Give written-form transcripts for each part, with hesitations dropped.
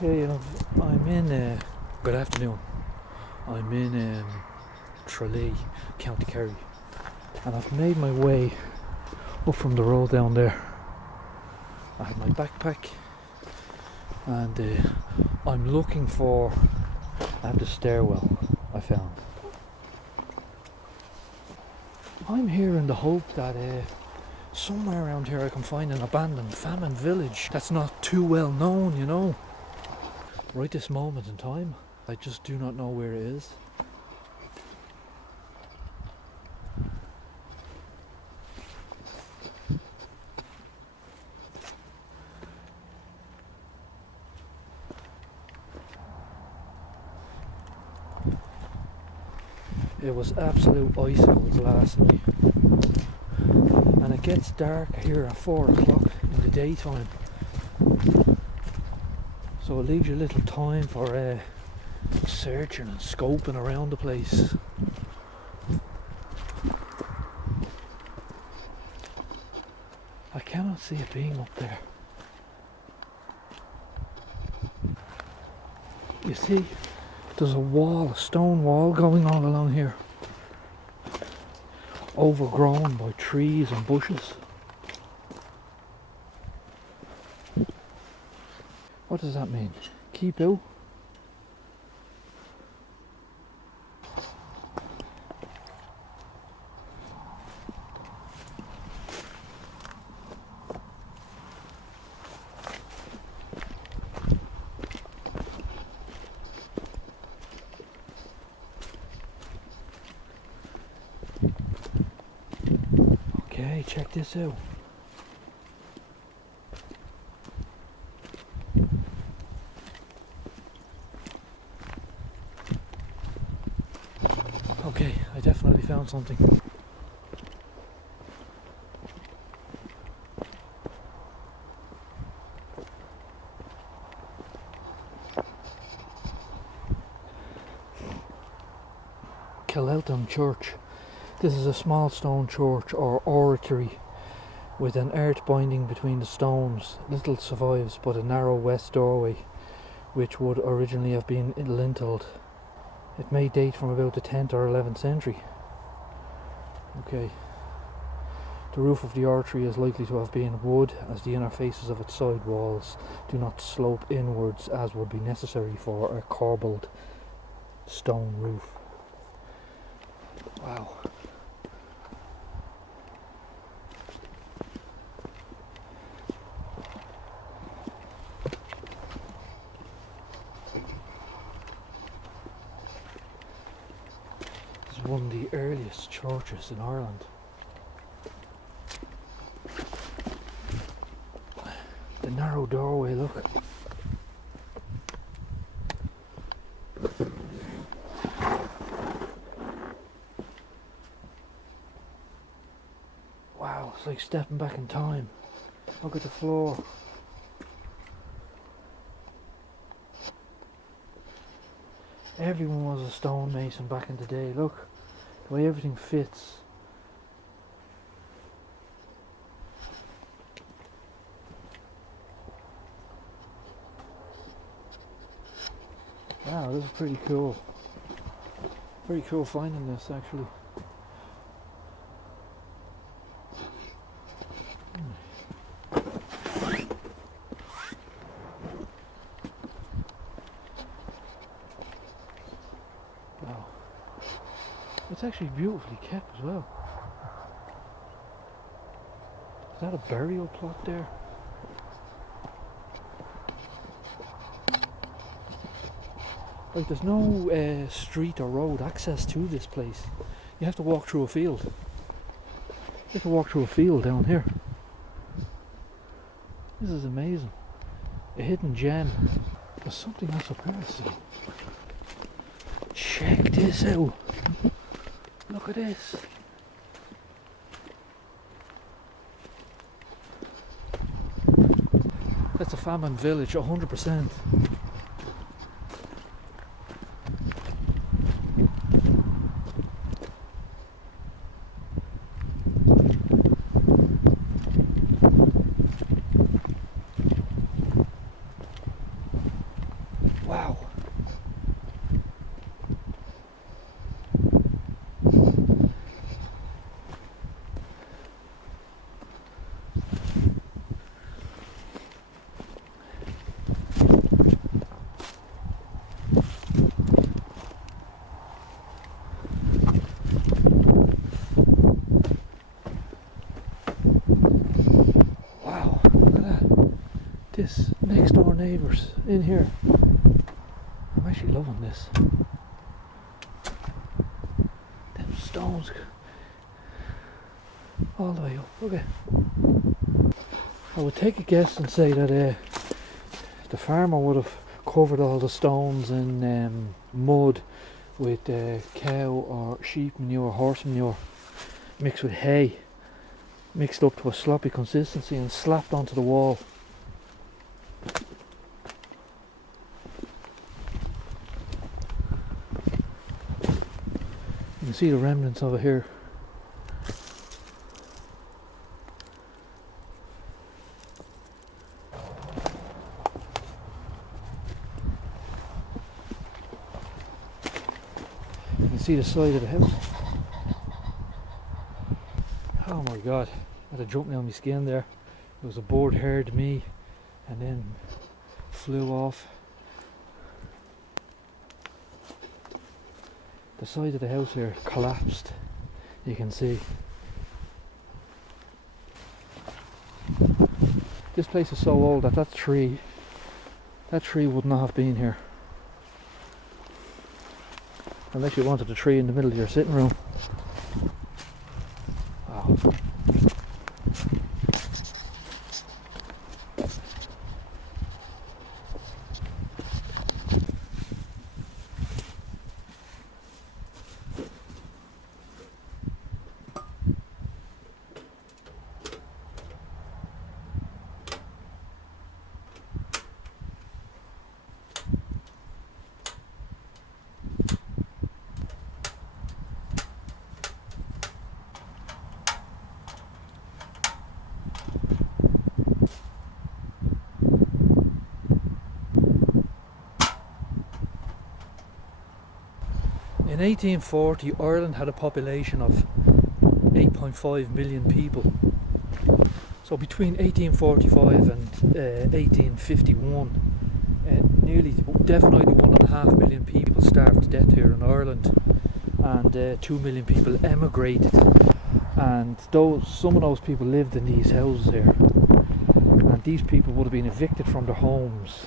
Okay, I'm in. Good afternoon. I'm in Tralee, County Kerry, and I've made my way up from the road down there. I have my backpack, and I'm looking for. I have the stairwell I found. I'm here in the hope that somewhere around here I can find an abandoned famine village that's not too well known, you know. Right this moment in time, I just do not know where it is. It was absolute icicles last night, and it gets dark here at 4 o'clock in the daytime, so it leaves you little time for searching and scoping around the place. I cannot see it being up there. You see, there's a wall, a stone wall going all along here, overgrown by trees and bushes. What does that mean? Keep out? Okay, check this out. Okay, I definitely found something. Killelton Church. This is a small stone church or oratory with an earth binding between the stones. Little survives but a narrow west doorway which would originally have been linteled. It may date from about the 10th or 11th century. Okay. The roof of the oratory is likely to have been wood, as the inner faces of its side walls do not slope inwards as would be necessary for a corbelled stone roof. Wow. This is one of the earliest churches in Ireland. The narrow doorway, look. Wow, it's like stepping back in time. Look at the floor. Everyone was a stonemason back in the day. Look, the way everything fits. Wow, this is pretty cool. Pretty cool finding this, actually. Wow. It's actually beautifully kept as well. Is that a burial plot there? Like, there's no street or road access to this place. You have to walk through a field. You have to walk through a field down here. This is amazing. A hidden gem. There's something else up here, so. Check this out. Look at this. That's a famine village, 100%. this next door neighbours in here. I'm actually loving this. Them stones all the way up. Okay. I would take a guess and say that the farmer would have covered all the stones in mud with cow or sheep manure, horse manure, mixed with hay, mixed up to a sloppy consistency and slapped onto the wall. You can see the remnants of it here. You can see the side of the house. Oh my god, I had a jump down my skin there. It was a bird heard me and then flew off. The side of the house here collapsed, you can see. This place is so old that that tree would not have been here. Unless you wanted a tree in the middle of your sitting room. Wow. In 1840, Ireland had a population of 8.5 million people. So between 1845 and 1851, definitely 1.5 million people starved to death here in Ireland, and 2 million people emigrated. And some of those people lived in these houses here, and these people would have been evicted from their homes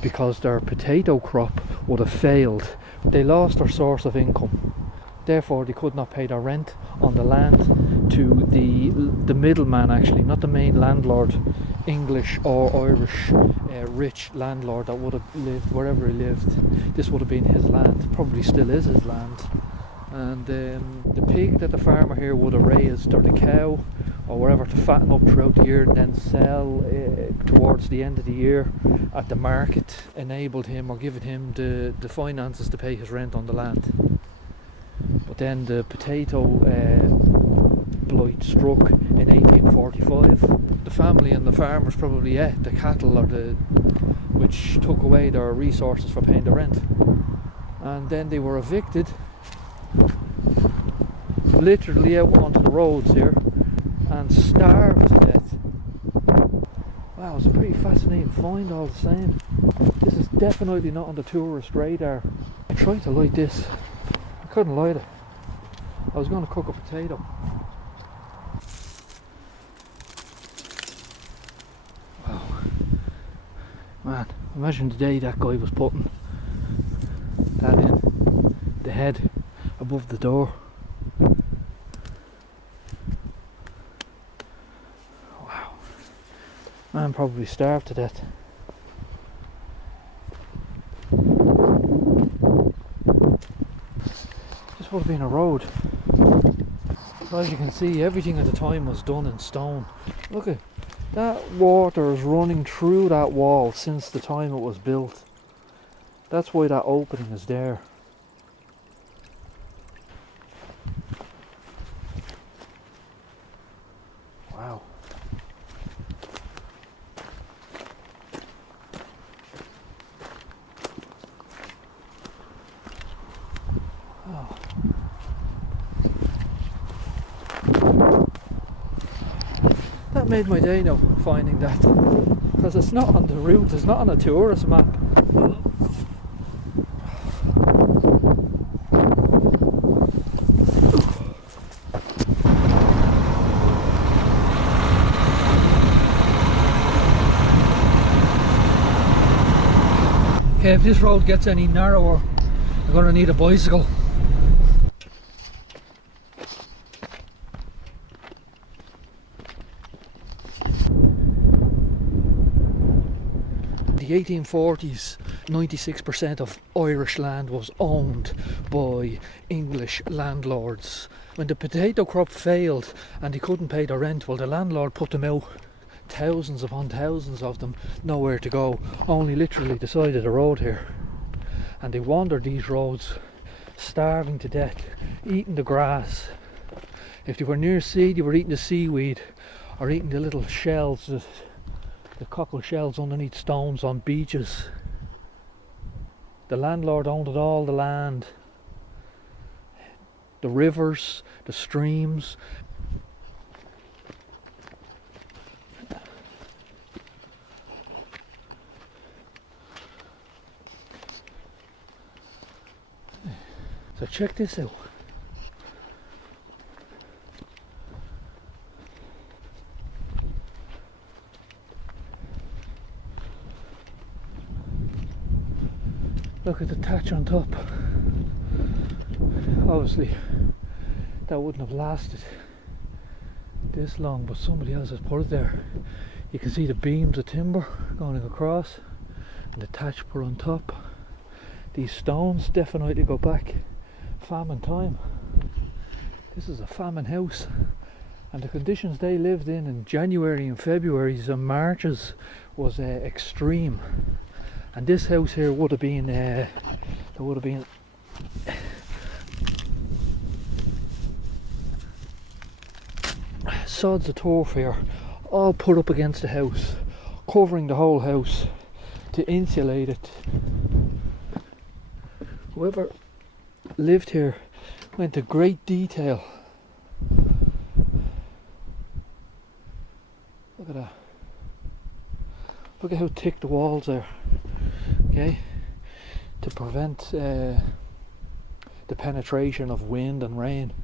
because their potato crop would have failed. They lost their source of income, therefore they could not pay their rent on the land to the middleman, actually, not the main landlord, English or Irish rich landlord that would have lived wherever he lived. This would have been his land, probably still is his land. And the pig that the farmer here would have raised, or the cow or whatever, to fatten up throughout the year and then sell towards the end of the year at the market, enabled him or given him the finances to pay his rent on the land. But then the potato blight struck in 1845. The family and the farmers probably ate the cattle, which took away their resources for paying the rent. And then they were evicted, literally out onto the roads here, and starved to death. Wow, it's a pretty fascinating find all the same. This is definitely not on the tourist radar. I tried to light this, I couldn't light it. I was going to cook a potato. Wow. Man, imagine the day that guy was putting that in, the head above the door. Wow. Man probably starved to death. This would have been a road. So as you can see, everything at the time was done in stone. Look at that, water is running through that wall since the time it was built. That's why that opening is there. Wow. Oh. That made my day now, finding that, because it's not on the route, it's not on a tourist map. Okay, if this road gets any narrower, I'm going to need a bicycle. In the 1840s, 96% of Irish land was owned by English landlords. When the potato crop failed and they couldn't pay the rent, well, the landlord put them out. Thousands upon thousands of them, nowhere to go, only literally the side of the road here. And they wandered these roads, starving to death, eating the grass. If they were near sea, they were eating the seaweed or eating the little shells, the cockle shells underneath stones on beaches. The landlord owned it all, the land, the rivers, the streams. So check this out. Look at the thatch on top. Obviously that wouldn't have lasted this long, but somebody else has put it there. You can see the beams of timber going across and the thatch put on top. These stones definitely go back famine time. This is a famine house, and the conditions they lived in January and February's and Marches was extreme. And this house here would have been sods of turf here, all put up against the house, covering the whole house to insulate it. Whoever lived here went to great detail. Look at that. Look at how thick the walls are. Okay, to prevent the penetration of wind and rain.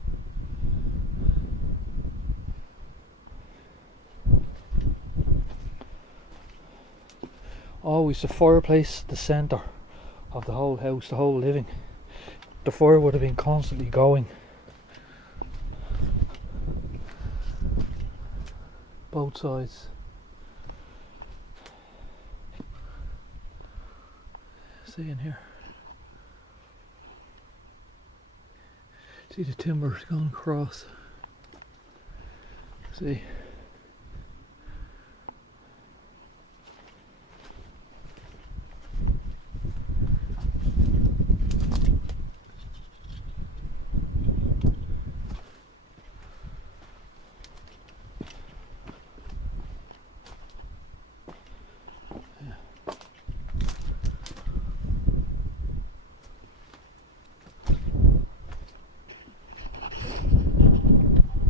Always the fireplace, the centre of the whole house, the whole living. The fire would have been constantly going. Both sides. See in here. See the timbers going across. See.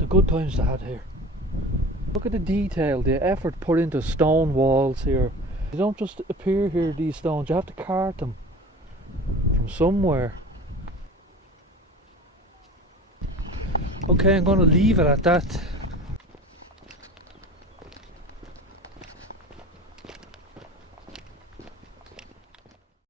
Good times to have here. Look at the detail, the effort put into stone walls here. They don't just appear here, these stones, you have to cart them from somewhere. Okay, I'm going to leave it at that.